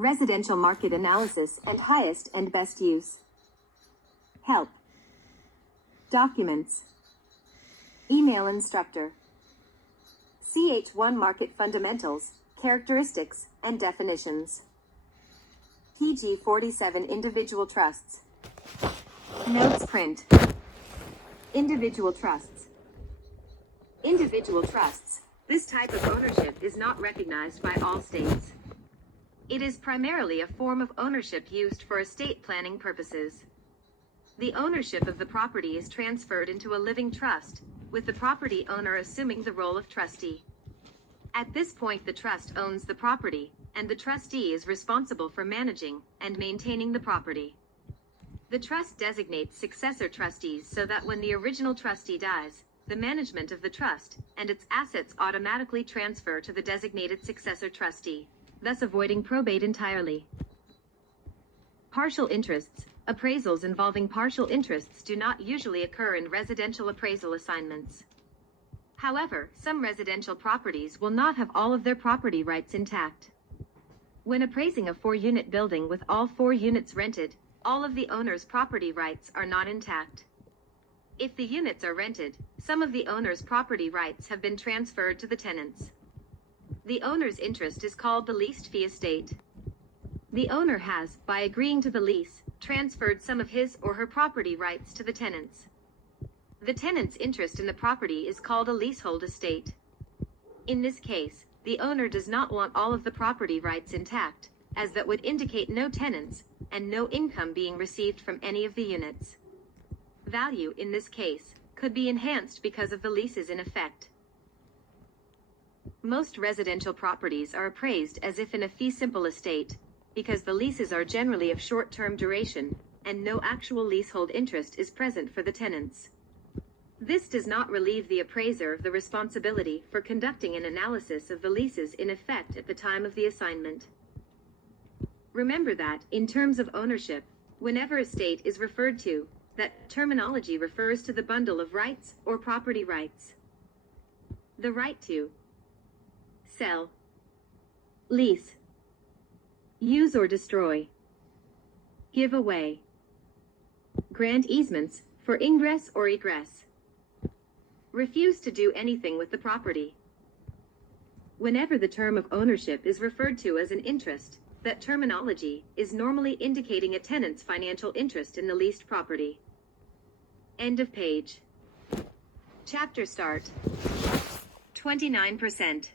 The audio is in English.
Residential market analysis and highest and best use. Help. Documents. Email instructor. CH1 market fundamentals, characteristics, and definitions. PG 47 individual trusts. Notes print. Individual trusts. Individual trusts. This type of ownership is not recognized by all states. It is primarily a form of ownership used for estate planning purposes. The ownership of the property is transferred into a living trust, with the property owner assuming the role of trustee. At this point, the trust owns the property, and the trustee is responsible for managing and maintaining the property. The trust designates successor trustees so that when the original trustee dies, the management of the trust and its assets automatically transfer to the designated successor trustee, thus avoiding probate entirely. Partial interests. Appraisals involving partial interests do not usually occur in residential appraisal assignments. However, some residential properties will not have all of their property rights intact. When appraising a 4-unit building with all 4 units rented, all of the owner's property rights are not intact. If the units are rented, some of the owner's property rights have been transferred to the tenants. The owner's interest is called the leased fee estate. The owner has, by agreeing to the lease, transferred some of his or her property rights to the tenants. The tenant's interest in the property is called a leasehold estate. In this case, the owner does not want all of the property rights intact, as that would indicate no tenants, and no income being received from any of the units. Value, in this case, could be enhanced because of the leases in effect. Most residential properties are appraised as if in a fee simple estate, because the leases are generally of short-term duration, and no actual leasehold interest is present for the tenants. This does not relieve the appraiser of the responsibility for conducting an analysis of the leases in effect at the time of the assignment. Remember that, in terms of ownership, whenever estate is referred to, that terminology refers to the bundle of rights or property rights. The right to sell, lease, use or destroy, give away, grant easements for ingress or egress, refuse to do anything with the property. Whenever the term of ownership is referred to as an interest, that terminology is normally indicating a tenant's financial interest in the leased property. End of page. Chapter start. 29%.